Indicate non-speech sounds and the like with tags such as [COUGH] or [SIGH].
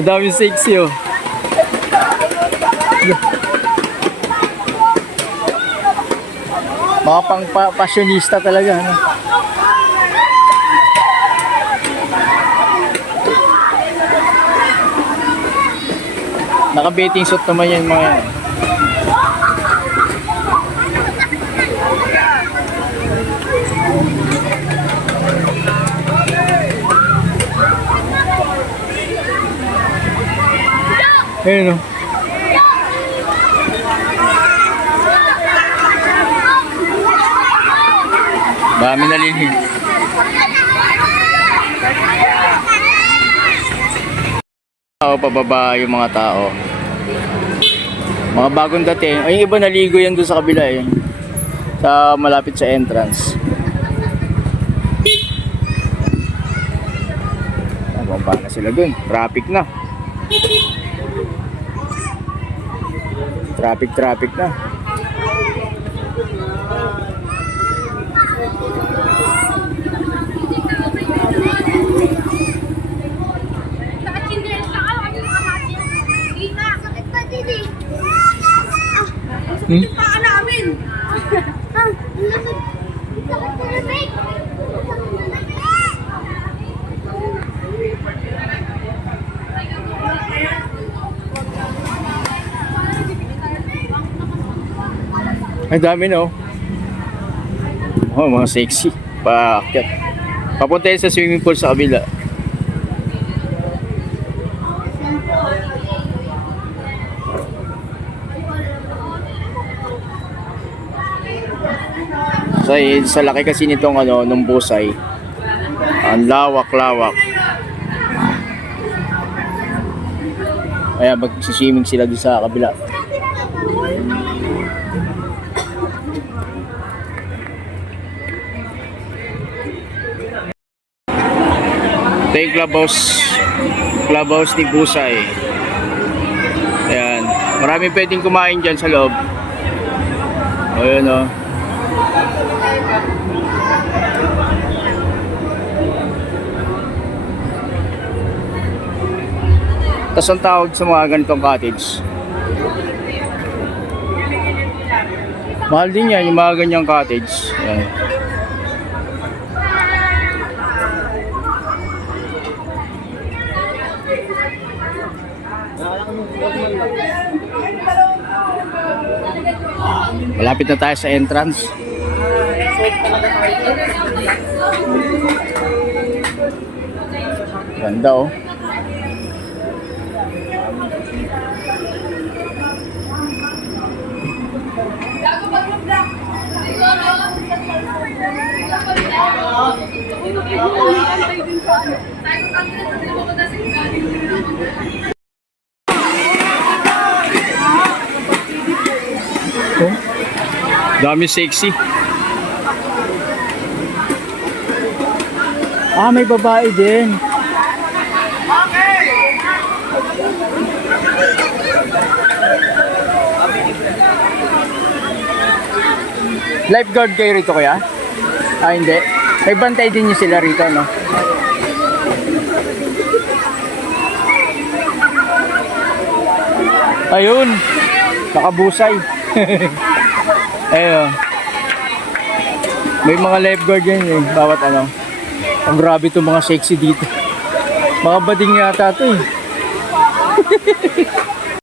Ang dami sexy oh. Mga pang pa passionista talaga. Ano? Naka-betting suit naman yan mga yan. Ayun oh. Dami na linig. Tao pababa yung mga tao. Mga bagong dating. Ay, iba naligo yan doon sa kabila eh. Sa malapit sa entrance. Bumaba na sila doon. Traffic na. Traffic, traffic na. Hmm? Paa namin! Ang dami no. Oh, mga sexy. Paakyat. Papunta sa swimming pool sa kabila. Sa, sa laki kasi nitong ano, nung busay. Ang lawak-lawak. Kaya mag-swimming sila doon sa kabila. Ito yung clubhouse, clubhouse ni Busay. Ayan. Maraming pwedeng kumain dyan sa loob. Ayan o. Tapos ang tawag sa mga ganitong cottage. Mahal din yan, yung mga ganyang cottage. Ayan. Malapit na tayo sa entrance. Ganda oh. Oh. Dami sexy. Ah, may babae din. Lifeguard kayo rito kaya? Ah, hindi. May bantay din niyo sila rito, no? Ayun. Nakabusay. [LAUGHS] Ayun. May mga lifeguard yan eh. Bawat ano. Ang grabe itong mga sexy dito. Mga bading yata ito eh.